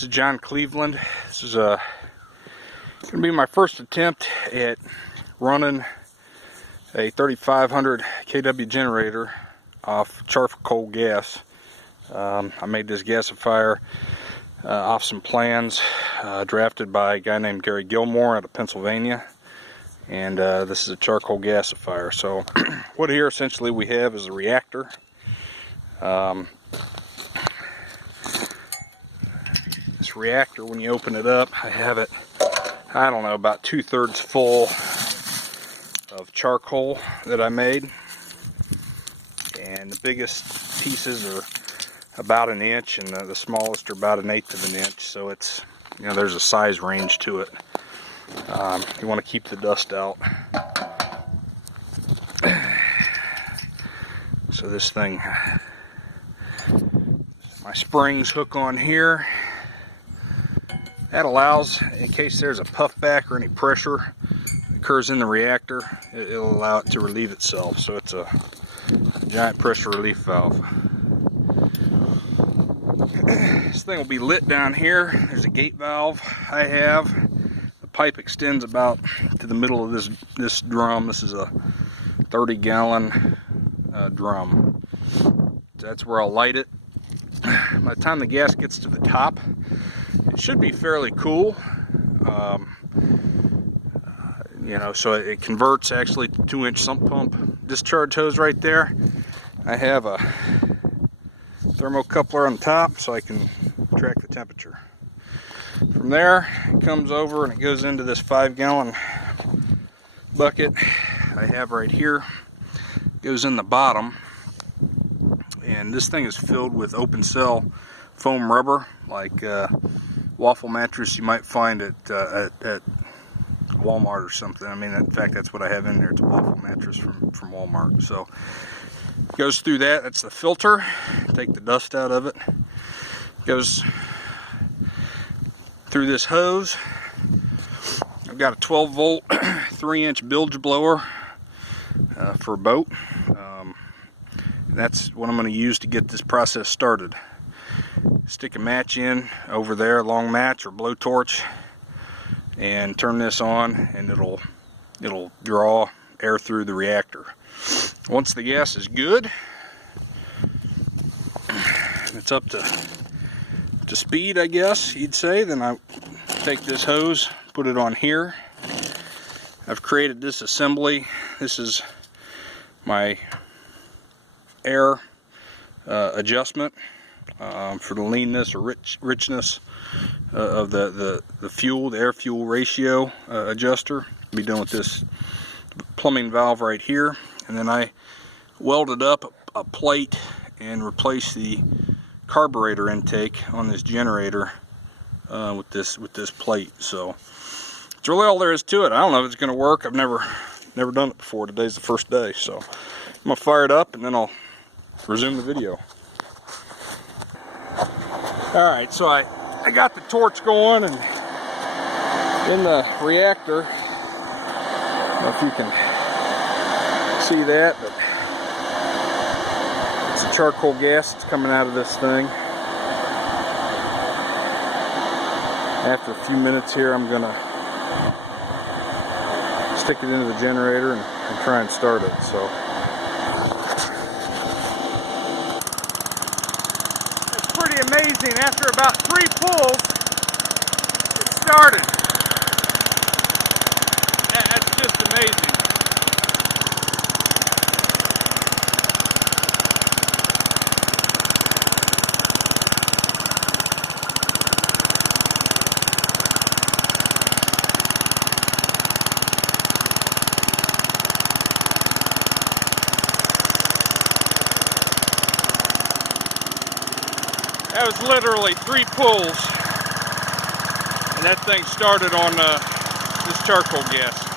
This is John Cleveland. This is going to be my first attempt at running a 3500 kW generator off charcoal gas. I made this gasifier off some plans drafted by a guy named Gary Gilmore out of Pennsylvania, and this is a charcoal gasifier. So what here essentially we have is a reactor. This reactor, when you open it up, I have it, I don't know, about 2/3 full of charcoal that I made, and the biggest pieces are about 1 inch and the smallest are about 1/8 of an inch. So it's, you know, there's a size range to it. You want to keep the dust out. So this thing, my springs hook on here. That allows, in case there's a puffback or any pressure that occurs in the reactor, it'll allow it to relieve itself. So it's a giant pressure relief valve. This thing will be lit down here. There's a gate valve I have. The pipe extends about to the middle of this drum. This is a 30-gallon drum. That's where I'll light it. By the time the gas gets to the top, it should be fairly cool. You know, so it converts actually to 2-inch sump pump discharge hose right there. I have a thermocoupler on top so I can track the temperature. From there, it comes over and it goes into this 5-gallon bucket I have right here. It goes in the bottom, and this thing is filled with open cell foam rubber, like waffle mattress you might find at Walmart or something. I mean, in fact, that's what I have in there. It's a waffle mattress from Walmart. So it goes through that. That's the filter. Take the dust out of it. Goes through this hose. I've got a 12-volt 3-inch bilge blower for a boat. That's what I'm going to use to get this process started. Stick a match in over there, long match or blowtorch, and turn this on, and it'll draw air through the reactor. Once the gas is good, it's up to speed, I guess you'd say, then I take this hose, put it on here. I've created this assembly. This is my air adjustment for the leanness or richness of the fuel, the air fuel ratio adjuster. I'll be done with this plumbing valve right here, and then I welded up a plate and replaced the carburetor intake on this generator with this plate. So it's really all there is to it. I don't know if it's going to work. I've never done it before. Today's the first day, so I'm gonna fire it up and then I'll resume the video. Alright, so I got the torch going and in the reactor. I don't know if you can see that, but it's a charcoal gas that's coming out of this thing. After a few minutes here, I'm gonna stick it into the generator and try and start it. So pretty amazing. After about 3 pulls, it started. That's just amazing. That was literally 3 pulls, and that thing started on this charcoal gas.